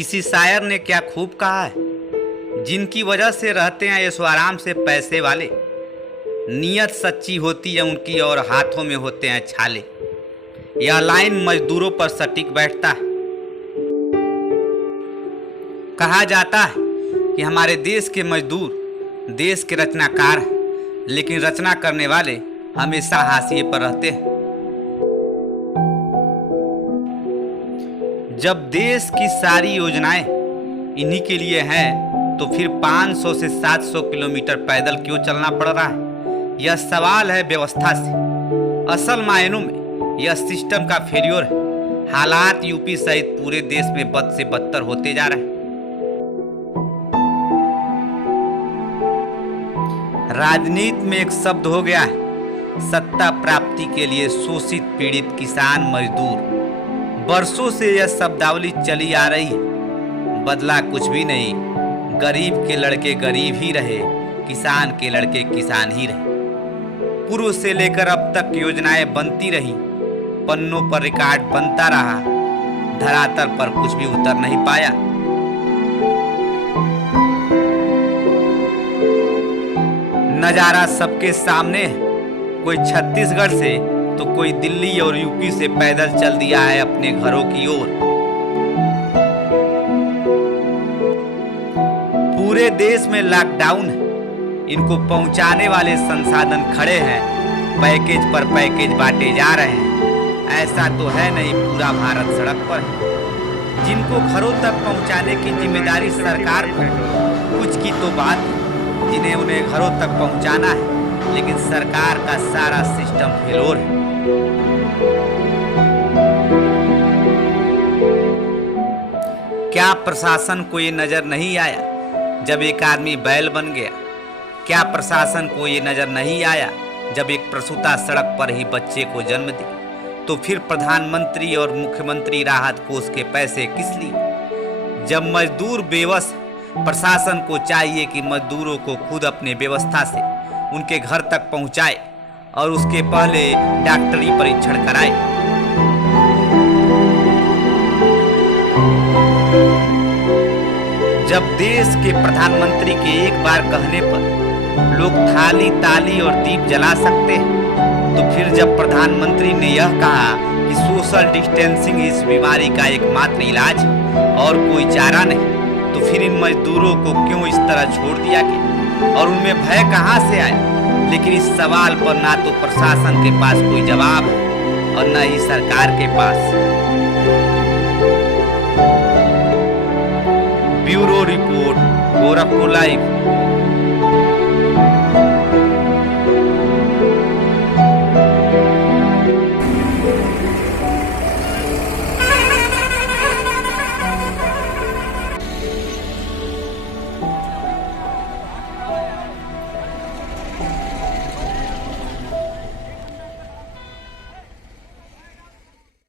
किसी शायर ने क्या खूब कहा है, जिनकी वजह से रहते हैं ऐशो आराम से पैसे वाले, नीयत सच्ची होती है उनकी और हाथों में होते हैं छाले। यह लाइन मजदूरों पर सटीक बैठता है। कहा जाता है कि हमारे देश के मजदूर देश के रचनाकार हैं, लेकिन रचना करने वाले हमेशा हाशिए पर रहते हैं। जब देश की सारी योजनाएं इन्हीं के लिए हैं, तो फिर 500 से 700 किलोमीटर पैदल क्यों चलना पड़ रहा है? यह सवाल है व्यवस्था से। असल मायनों में यह सिस्टम का फेल्योर है। हालात यूपी सहित पूरे देश में बद से बदतर होते जा रहे हैं। राजनीति में एक शब्द हो गया है, सत्ता प्राप्ति के लिए शोषित पीड़ित किसान मजदूर। वर्षों से यह शब्दावली चली आ रही है, बदला कुछ भी नहीं। गरीब के लड़के गरीब ही रहे, किसान के लड़के किसान ही रहे। पूर्व से लेकर अब तक योजनाएं बनती रही, पन्नों पर रिकॉर्ड बनता रहा, धरातल पर कुछ भी उतर नहीं पाया। नजारा सबके सामने है। कोई छत्तीसगढ़ से तो कोई दिल्ली और यूपी से पैदल चल दिया है अपने घरों की ओर। पूरे देश में लॉकडाउन है, इनको पहुंचाने वाले संसाधन खड़े हैं, पैकेज पर पैकेज बांटे जा रहे हैं। ऐसा तो है नहीं पूरा भारत सड़क पर है। जिनको घरों तक पहुंचाने की जिम्मेदारी सरकार पर, कुछ की तो बात, जिन्हें उन्हें घरों तक पहुंचाना है, लेकिन सरकार का सारा सिस्टम फेलोर है। क्या प्रशासन को ये नजर नहीं आया जब एक आदमी बैल बन गया? क्या प्रशासन को ये नजर नहीं आया जब एक प्रसूता सड़क पर ही बच्चे को जन्म दी? तो फिर प्रधानमंत्री और मुख्यमंत्री राहत कोष के पैसे किस लिए? जब मजदूर बेबस, प्रशासन को चाहिए कि मजदूरों को खुद अपने व्यवस्था से उनके घर तक पहुंचाए और उसके पहले डॉक्टरी परीक्षण कराए। जब देश के प्रधानमंत्री के एक बार कहने पर लोग थाली, ताली और दीप जला सकते हैं, तो फिर जब प्रधानमंत्री ने यह कहा कि सोशल डिस्टेंसिंग इस बीमारी का एकमात्र इलाज और कोई चारा नहीं, तो फिर इन मजदूरों को क्यों इस तरह छोड़ दिया गया और उनमें भय कहां से आया? लेकिन इस सवाल पर ना तो प्रशासन के पास कोई जवाब है और न ही सरकार के पास। Bureau report, Gorakhpur live.